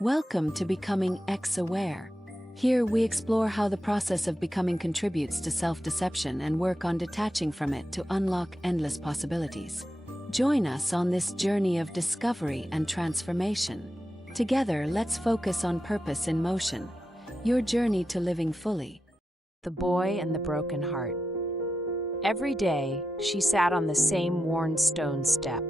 Welcome to Becoming X-Aware. Here we explore how the process of becoming contributes to self-deception and work on detaching from it to unlock endless possibilities. Join us on this journey of discovery and transformation. Together, let's focus on purpose in motion, your journey to living fully. The boy and the broken heart. Every day, she sat on the same worn stone step,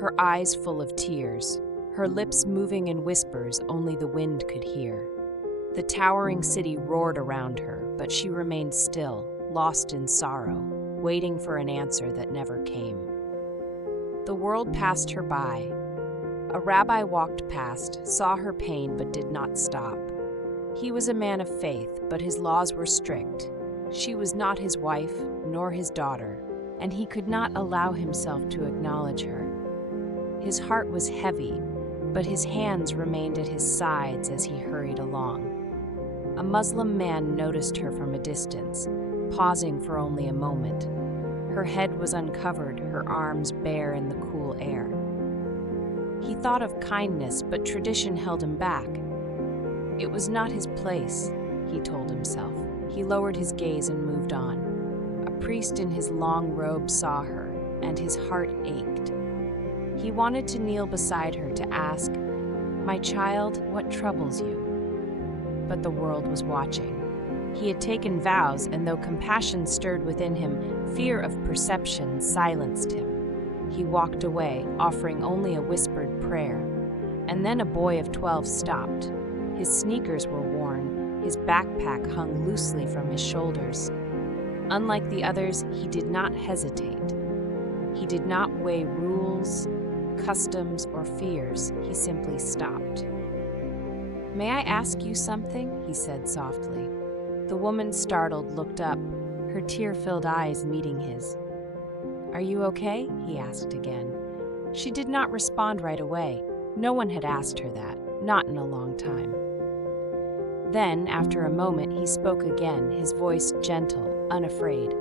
her eyes full of tears, her lips moving in whispers only the wind could hear. The towering city roared around her, but she remained still, lost in sorrow, waiting for an answer that never came. The world passed her by. A rabbi walked past, saw her pain, but did not stop. He was a man of faith, but his laws were strict. She was not his wife, nor his daughter, and he could not allow himself to acknowledge her. His heart was heavy, but his hands remained at his sides as he hurried along. A Muslim man noticed her from a distance, pausing for only a moment. Her head was uncovered, her arms bare in the cool air. He thought of kindness, but tradition held him back. It was not his place, he told himself. He lowered his gaze and moved on. A priest in his long robe saw her, and his heart ached. He wanted to kneel beside her to ask, "My child, what troubles you?" But the world was watching. He had taken vows, and though compassion stirred within him, fear of perception silenced him. He walked away, offering only a whispered prayer. And then a boy of 12 stopped. His sneakers were worn, his backpack hung loosely from his shoulders. Unlike the others, he did not hesitate. He did not weigh rules, customs, or fears. He simply stopped. "May I ask you something?" he said softly. The woman, startled, looked up, her tear-filled eyes meeting his. "Are you okay?" he asked again. She did not respond right away. No one had asked her that, not in a long time. Then, after a moment, he spoke again, his voice gentle, unafraid.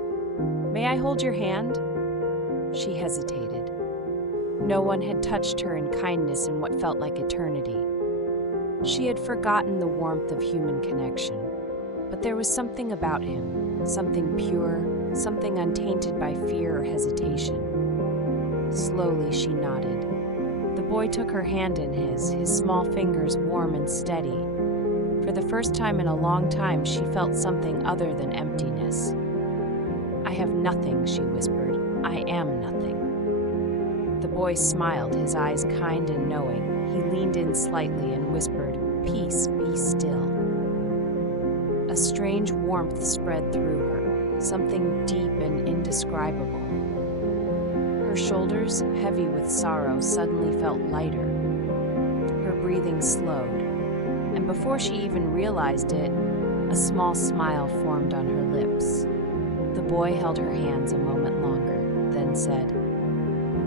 "May I hold your hand?" She hesitated. No one had touched her in kindness in what felt like eternity. She had forgotten the warmth of human connection. But there was something about him, something pure, something untainted by fear or hesitation. Slowly she nodded. The boy took her hand in his small fingers warm and steady. For the first time in a long time, she felt something other than emptiness. "I have nothing," she whispered. "I am nothing." The boy smiled, his eyes kind and knowing. He leaned in slightly and whispered, "Peace, be still." A strange warmth spread through her, something deep and indescribable. Her shoulders, heavy with sorrow, suddenly felt lighter. Her breathing slowed, and before she even realized it, a small smile formed on her lips. The boy held her hands a moment longer, then said,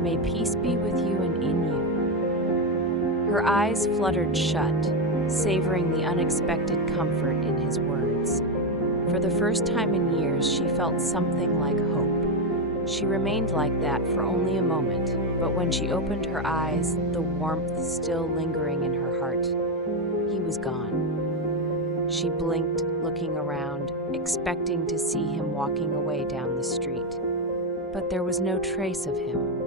"May peace be with you and in you." Her eyes fluttered shut, savoring the unexpected comfort in his words. For the first time in years, she felt something like hope. She remained like that for only a moment, but when she opened her eyes, the warmth still lingering in her heart, he was gone. She blinked, looking around, expecting to see him walking away down the street. But there was no trace of him.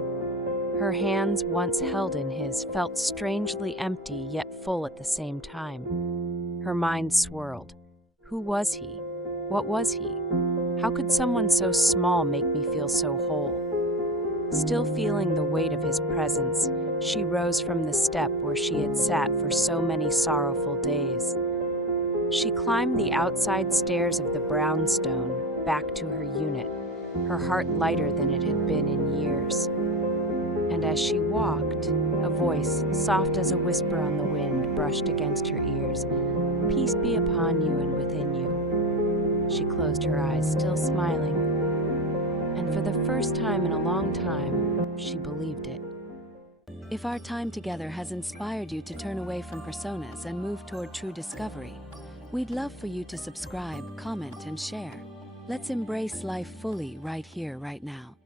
Her hands, once held in his, felt strangely empty yet full at the same time. Her mind swirled. Who was he? What was he? How could someone so small make me feel so whole? Still feeling the weight of his presence, she rose from the step where she had sat for so many sorrowful days. She climbed the outside stairs of the brownstone back to her unit, her heart lighter than it had been in years. And as she walked, a voice, soft as a whisper on the wind, brushed against her ears. "Peace be upon you and within you." She closed her eyes, still smiling. And for the first time in a long time, she believed it. If our time together has inspired you to turn away from personas and move toward true discovery, we'd love for you to subscribe, comment, and share. Let's embrace life fully right here, right now.